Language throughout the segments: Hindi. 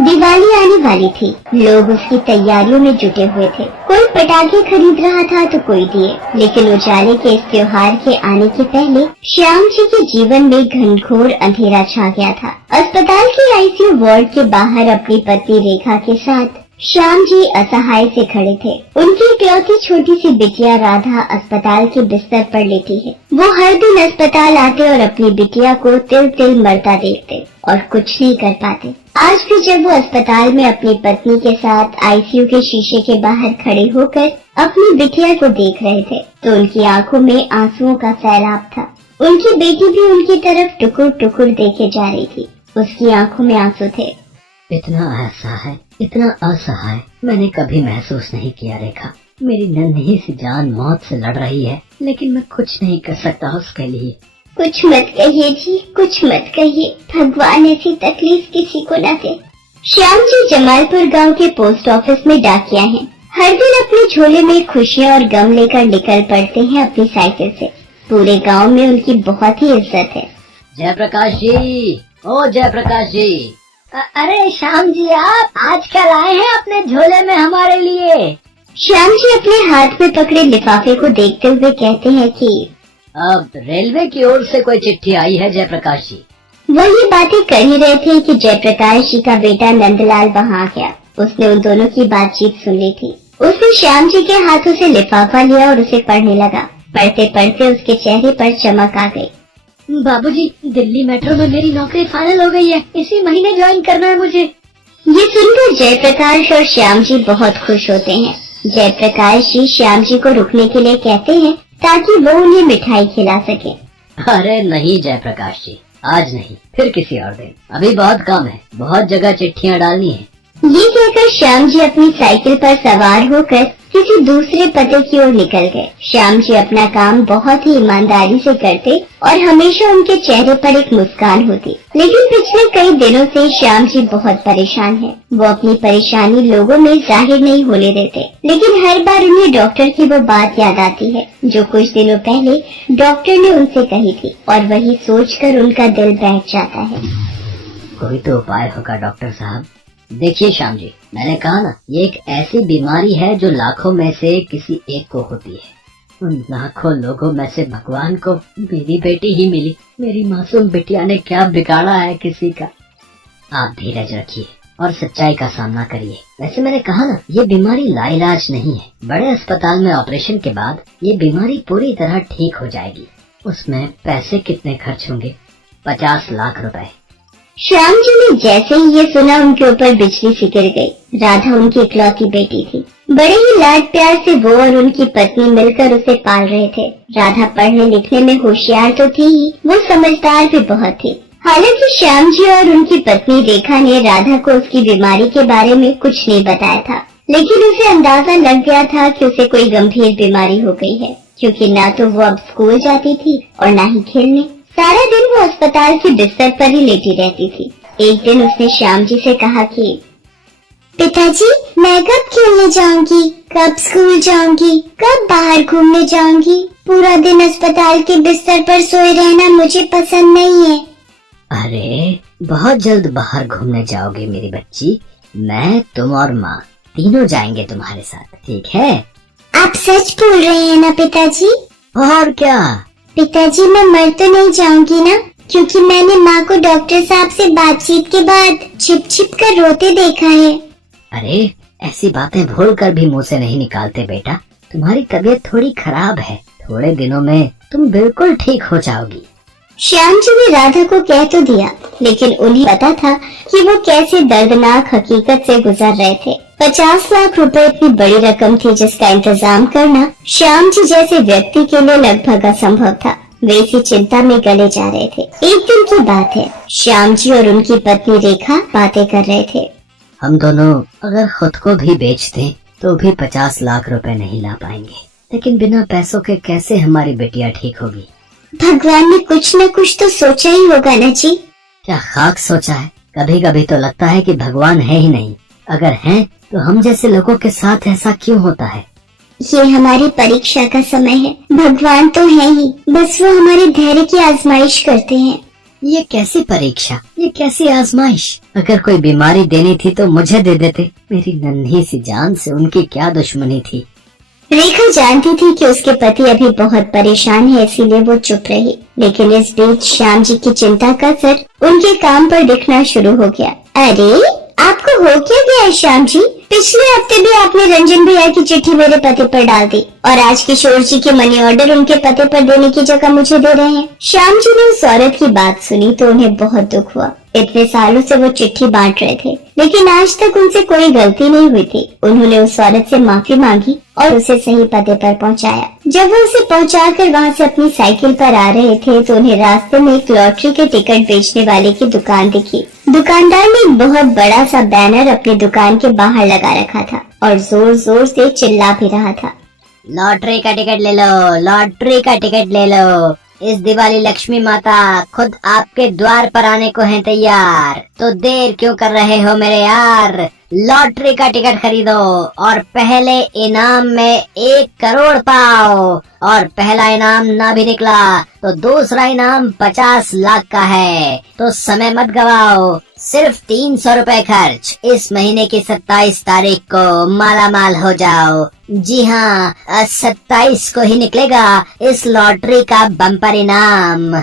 दिवाली आने वाली थी। लोग उसकी तैयारियों में जुटे हुए थे। कोई पटाखे खरीद रहा था तो कोई दिए। लेकिन उजाले के इस त्योहार के आने के पहले श्याम जी के जीवन में घनघोर अंधेरा छा गया था। अस्पताल के आईसीयू वार्ड के बाहर अपनी पत्नी रेखा के साथ श्याम जी असहाय से खड़े थे। उनकी इकलौती छोटी सी बिटिया राधा अस्पताल के बिस्तर पर लेटी है। वो हर दिन अस्पताल आते और अपनी बिटिया को तिल तिल मरता देखते और कुछ नहीं कर पाते। आज भी जब वो अस्पताल में अपनी पत्नी के साथ आईसीयू के शीशे के बाहर खड़े होकर अपनी बिटिया को देख रहे थे तो उनकी आंखों में आंसुओं का सैलाब था। उनकी बेटी भी उनकी तरफ टुकुर टुकुर देखे जा रही थी। उसकी आंखों में आंसू थे। इतना असहाय, इतना असहाय मैंने कभी महसूस नहीं किया रेखा। मेरी नन्ही सी जान मौत से लड़ रही है, लेकिन मैं कुछ नहीं कर सकता उसके लिए। कुछ मत कहिए जी, कुछ मत कहिए। भगवान ऐसी तकलीफ किसी को न दे। श्याम जी जमालपुर गांव के पोस्ट ऑफिस में डाकिया हैं। हर दिन अपने झोले में खुशियां और गम लेकर निकल पड़ते हैं अपनी साइकिल से। पूरे गांव में उनकी बहुत ही इज्जत है। जयप्रकाश जी, ओ जयप्रकाश जी। अरे श्याम जी, आप आज क्या लाए हैं अपने झोले में हमारे लिए? श्याम जी अपने हाथ में पकड़े लिफाफे को देखते हुए कहते हैं कि अब रेलवे की ओर से कोई चिट्ठी आई है जयप्रकाश जी। वो ये बातें कर ही रहे थे कि जयप्रकाश जी का बेटा नंदलाल वहाँ आ गया। उसने उन दोनों की बातचीत सुन ली थी। उसने श्याम जी के हाथों से लिफाफा लिया और उसे पढ़ने लगा। पढ़ते पढ़ते उसके चेहरे पर चमक आ गई। बाबूजी, दिल्ली मेट्रो में मेरी नौकरी फाइनल हो गई है। इसी महीने ज्वाइन करना है मुझे। ये सुनकर जयप्रकाश और श्याम जी बहुत खुश होते हैं। जयप्रकाश जी श्याम जी को रुकने के लिए कहते हैं ताकि वो उन्हें मिठाई खिला सके। अरे नहीं जयप्रकाश जी, आज नहीं, फिर किसी और दिन। अभी बहुत काम है, बहुत जगह चिट्ठियाँ डालनी है। ये कहकर श्याम जी अपनी साइकिल पर सवार होकर किसी दूसरे पते की ओर निकल गए। श्याम जी अपना काम बहुत ही ईमानदारी से करते और हमेशा उनके चेहरे पर एक मुस्कान होती। लेकिन पिछले कई दिनों से श्याम जी बहुत परेशान हैं। वो अपनी परेशानी लोगों में जाहिर नहीं होने देते, लेकिन हर बार उन्हें डॉक्टर की वो बात याद आती है जो कुछ दिनों पहले डॉक्टर ने उनसे कही थी और वही सोचकर उनका दिल बैठ जाता है। कोई तो उपाय होगा डॉक्टर साहब। देखिए श्याम जी, मैंने कहा ना, ये एक ऐसी बीमारी है जो लाखों में से किसी एक को होती है। उन लाखों लोगों में से भगवान को मेरी बेटी ही मिली। मेरी मासूम बिटिया ने क्या बिगाड़ा है किसी का। आप धीरज रखिए और सच्चाई का सामना करिए। वैसे मैंने कहा ना, ये बीमारी लाइलाज नहीं है। बड़े अस्पताल में ऑपरेशन के बाद ये बीमारी पूरी तरह ठीक हो जाएगी। उसमें पैसे कितने खर्च होंगे? 50 लाख रुपए। श्याम जी ने जैसे ही ये सुना उनके ऊपर बिजली सी गिर गई। राधा उनकी इकलौती बेटी थी। बड़े ही लाड प्यार से वो और उनकी पत्नी मिलकर उसे पाल रहे थे। राधा पढ़ने लिखने में होशियार तो थी ही, वो समझदार भी बहुत थी। हालांकि श्याम जी और उनकी पत्नी रेखा ने राधा को उसकी बीमारी के बारे में कुछ नहीं बताया था, लेकिन उसे अंदाजा लग गया था कि उसे कोई गंभीर बीमारी हो गई है, क्योंकि न तो वो अब स्कूल जाती थी और न ही खेलने। सारा दिन वो अस्पताल के बिस्तर पर ही लेटी रहती थी। एक दिन उसने श्याम जी से कहा कि पिताजी, मैं कब खेलने जाऊंगी, कब स्कूल जाऊंगी, कब बाहर घूमने जाऊंगी? पूरा दिन अस्पताल के बिस्तर पर सोए रहना मुझे पसंद नहीं है। अरे बहुत जल्द बाहर घूमने जाओगे मेरी बच्ची। मैं, तुम और माँ तीनों जाएंगे तुम्हारे साथ, ठीक है? आप सच बोल रहे हैं ना पिताजी? और क्या पिताजी, मैं मर तो नहीं जाऊंगी ना? क्योंकि मैंने माँ को डॉक्टर साहब से बातचीत के बाद छिप छिप कर रोते देखा है। अरे ऐसी बातें भूल कर भी मुँह से नहीं निकालते बेटा। तुम्हारी तबीयत थोड़ी खराब है, थोड़े दिनों में तुम बिल्कुल ठीक हो जाओगी। श्याम जी ने राधा को कह तो दिया, लेकिन उन्हें पता था कि वो कैसे दर्दनाक हकीकत से गुजर रहे थे। 50 लाख रुपए इतनी बड़ी रकम थी जिसका इंतजाम करना श्याम जी जैसे व्यक्ति के लिए लगभग असंभव था। वे इसी चिंता में गले जा रहे थे। एक दिन की बात है, श्याम जी और उनकी पत्नी रेखा बातें कर रहे थे। हम दोनों अगर खुद को भी बेच दें तो भी 50 लाख रुपए नहीं ला पाएंगे, लेकिन बिना पैसों के कैसे हमारी बेटियां ठीक होगी? भगवान ने कुछ न कुछ तो सोचा ही होगा ना जी। क्या खाक सोचा है? कभी कभी तो लगता है कि भगवान है ही नहीं। अगर है तो हम जैसे लोगों के साथ ऐसा क्यों होता है? ये हमारी परीक्षा का समय है। भगवान तो है ही, बस वो हमारे धैर्य की आजमाइश करते हैं। ये कैसी परीक्षा, ये कैसी आजमाइश। अगर कोई बीमारी देनी थी तो मुझे दे देते। मेरी नन्ही सी जान से उनकी क्या दुश्मनी थी। रेखा जानती थी कि उसके पति अभी बहुत परेशान है, इसीलिए वो चुप रही। लेकिन इस बीच श्याम जी की चिंता का असर उनके काम पर दिखना शुरू हो गया। अरे आपको हो क्या गया है श्याम जी? पिछले हफ्ते भी आपने रंजन भैया की चिट्ठी मेरे पति पर डाल दी और आज किशोर जी के मनी ऑर्डर उनके पते पर देने की जगह मुझे दे रहे हैं। श्याम जी ने उस औरत की बात सुनी तो उन्हें बहुत दुख हुआ। इतने सालों से वो चिट्ठी बांट रहे थे, लेकिन आज तक उनसे कोई गलती नहीं हुई थी। उन्होंने उस औरत से माफी मांगी और उसे सही पते पर पहुंचाया। जब वो उसे पहुंचाकर वहां से अपनी साइकिल पर आ रहे थे तो उन्हें रास्ते में एक लॉटरी के टिकट बेचने वाले की दुकान दिखी। दुकानदार ने एक बहुत बड़ा सा बैनर अपनी दुकान के बाहर लगा रखा था और जोर जोर से चिल्ला भी रहा था, लॉटरी का टिकट ले लो, लॉटरी का टिकट ले लो। इस दिवाली लक्ष्मी माता खुद आपके द्वार पर आने को है तैयार, तो देर क्यों कर रहे हो मेरे यार। लॉटरी का टिकट खरीदो और पहले इनाम में 1 करोड़ पाओ, और पहला इनाम ना भी निकला तो दूसरा इनाम 50 लाख का है। तो समय मत गवाओ, सिर्फ 300 रुपए खर्च। इस महीने की 27 तारीख को माला माल हो जाओ। जी हाँ, 27 को ही निकलेगा इस लॉटरी का बम्पर इनाम।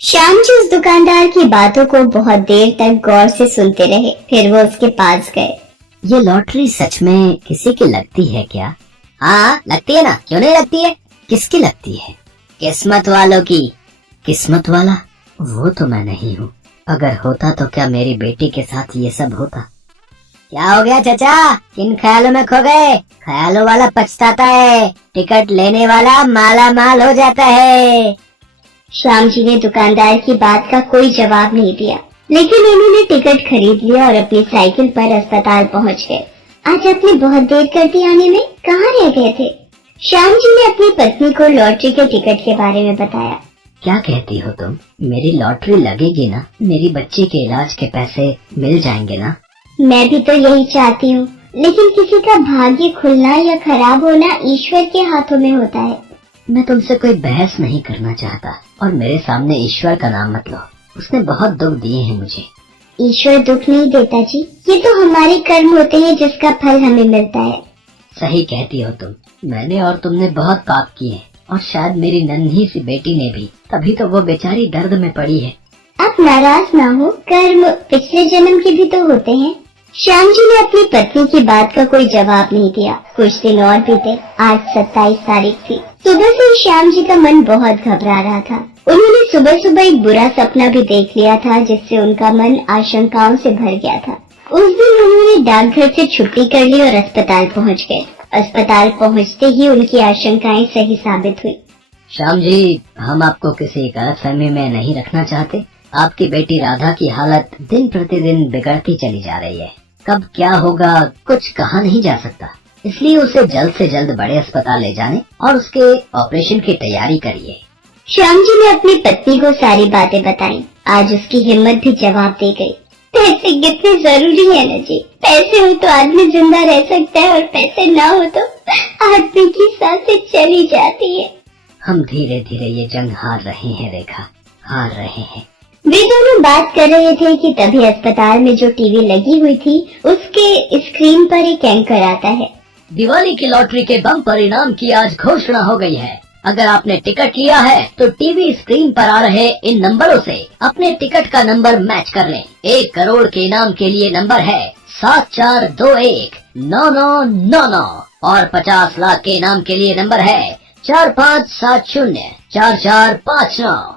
श्याम जी उस दुकानदार की बातों को बहुत देर तक गौर से सुनते रहे। फिर वो उसके पास गए। ये लॉटरी सच में किसी की लगती है क्या? हाँ लगती है ना, क्यों नहीं लगती है। किसकी लगती है? किस्मत वालों की। किस्मत वाला? वो तो मैं नहीं हूँ। अगर होता तो क्या मेरी बेटी के साथ ये सब होता? क्या हो गया चाचा, किन ख्यालों में खो गए? ख्यालों वाला पछताता है, टिकट लेने वाला माला माल हो जाता है। श्याम जी ने दुकानदार की बात का कोई जवाब नहीं दिया, लेकिन उन्होंने टिकट खरीद लिया और अपनी साइकिल पर अस्पताल पहुंच गए। आज आपने बहुत देर कर दी आने में, कहाँ रह गए थे? श्याम जी ने अपनी पत्नी को लॉटरी के टिकट के बारे में बताया। क्या कहती हो तुम? मेरी लॉटरी लगेगी ना, मेरी बच्ची के इलाज के पैसे मिल जाएंगे ना? मैं भी तो यही चाहती हूँ, लेकिन किसी का भाग्य खुलना या खराब होना ईश्वर के हाथों में होता है। मैं तुमसे कोई बहस नहीं करना चाहता, और मेरे सामने ईश्वर का नाम मत लो। उसने बहुत दुख दिए हैं मुझे। ईश्वर दुख नहीं देता जी, ये तो हमारे कर्म होते हैं जिसका फल हमें मिलता है। सही कहती हो तुम। मैंने और तुमने बहुत पाप किए, और शायद मेरी नन्ही सी बेटी ने भी, तभी तो वो बेचारी दर्द में पड़ी है। आप नाराज ना हो, कर्म पिछले जन्म के भी तो होते हैं। श्याम जी ने अपनी पत्नी की बात का कोई जवाब नहीं दिया। कुछ दिन और बीते। आज 27 तारीख थी। सुबह से श्याम जी का मन बहुत घबरा रहा था। उन्होंने सुबह सुबह एक बुरा सपना भी देख लिया था, जिससे उनका मन आशंकाओं से भर गया था। उस दिन उन्होंने डाकघर से छुट्टी कर ली और अस्पताल पहुंच गए। अस्पताल पहुंचते ही उनकी आशंकाएं सही साबित हुई। श्याम जी, हम आपको किसी गलतफहमी में नहीं रखना चाहते। आपकी बेटी राधा की हालत दिन प्रतिदिन बिगड़ती चली जा रही है। कब क्या होगा कुछ कहा नहीं जा सकता, इसलिए उसे जल्द से जल्द बड़े अस्पताल ले जाने और उसके ऑपरेशन की तैयारी करिए। श्याम जी ने अपनी पत्नी को सारी बातें बताई। आज उसकी हिम्मत भी जवाब दे गई। पैसे कितने जरूरी है न जी। पैसे हो तो आदमी जिंदा रह सकता है, और पैसे ना हो तो आदमी की सांसें चली जाती है। हम धीरे धीरे ये जंग हार रहे हैं रेखा, हार रहे हैं। वे दोनों बात कर रहे थे कि तभी अस्पताल में जो टीवी लगी हुई थी उसके स्क्रीन पर एक एंकर आता है। दिवाली की लॉटरी के बम्पर इनाम की आज घोषणा हो गई है। अगर आपने टिकट लिया है तो टीवी स्क्रीन पर आ रहे इन नंबरों से अपने टिकट का नंबर मैच कर लें। 1 करोड़ के इनाम के लिए नंबर है 74219999 और 50 लाख के इनाम के लिए नंबर है 45704459।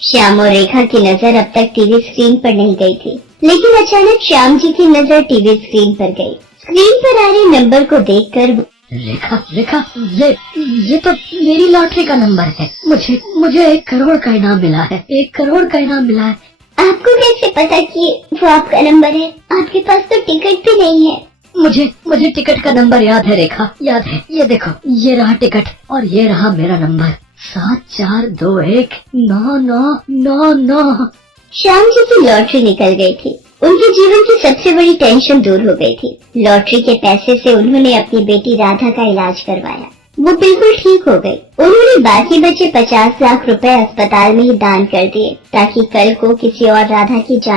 श्याम और रेखा की नजर अब तक टीवी स्क्रीन पर नहीं गई थी, लेकिन अचानक श्याम जी की नजर टीवी स्क्रीन पर गई। स्क्रीन पर आ रहे नंबर को देखकर रेखा, रेखा, ये तो मेरी लॉटरी का नंबर है। मुझे 1 करोड़ का इनाम मिला है। 1 करोड़ का इनाम मिला है। आपको कैसे पता कि वो आपका नंबर है? आपके पास तो टिकट भी नहीं है। मुझे टिकट का नंबर याद है रेखा, याद है। ये देखो, ये रहा टिकट और ये रहा मेरा नंबर 74219999। श्याम जी की लॉटरी निकल गई थी। उनके जीवन की सबसे बड़ी टेंशन दूर हो गई थी। लॉटरी के पैसे से उन्होंने अपनी बेटी राधा का इलाज करवाया। वो बिल्कुल ठीक हो गई। उन्होंने बाकी बचे 50 लाख रुपए अस्पताल में ही दान कर दिए ताकि कल को किसी और राधा की जान